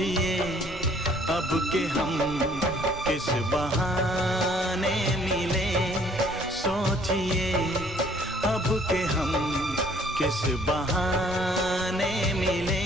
सोचिए अब के हम किस बहाने मिले, सोचिए अब के हम किस बहाने मिले।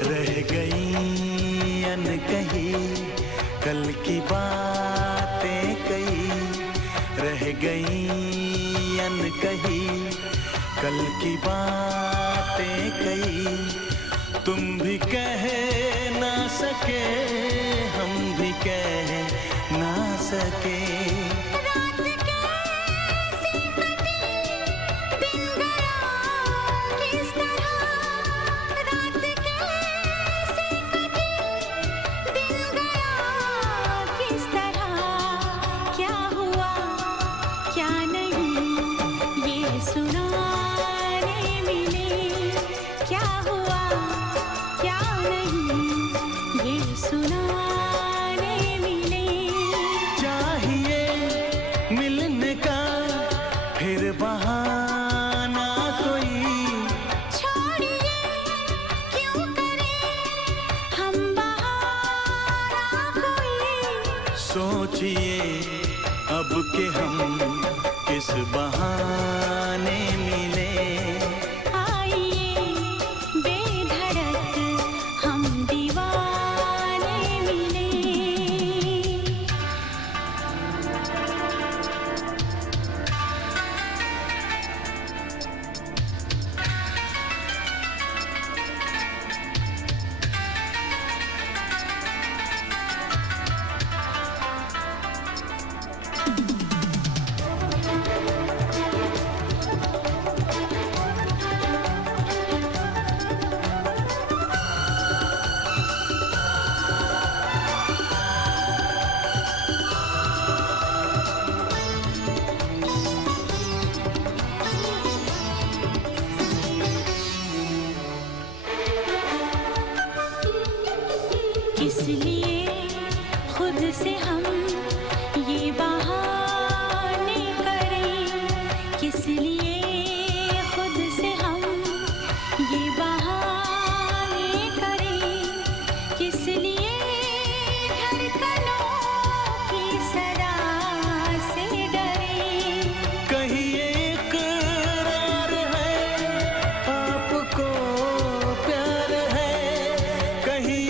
रह गई अनकही कल की बातें कही, रह गई अनकही कल की बातें कही। तुम भी कह ना सके हम भी कह ना सके। फिर बहाना कोई छोड़िए, क्यों करें हम बहाना कोई। सोचिए अब के हम किस बहाने मिले। इसलिए खुद से हम ये बहाने करें, किस लिए खुद से हम ये बहाने करें, किस लिए धड़कनों की सदा से डरें। कहीं इकरार है आपको प्यार है, कहीं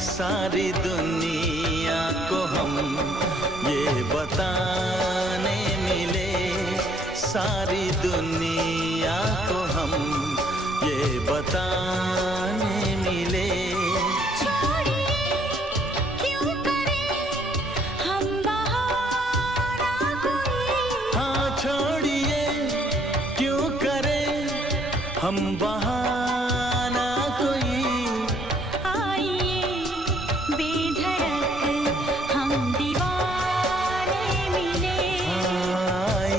सारी दुनिया को हम ये बताने मिले, सारी दुनिया को हम ये बताने मिले। छोड़िए, क्यों करें हम बहाना कोई। हाँ छोड़िए, क्यों करें हम बहाना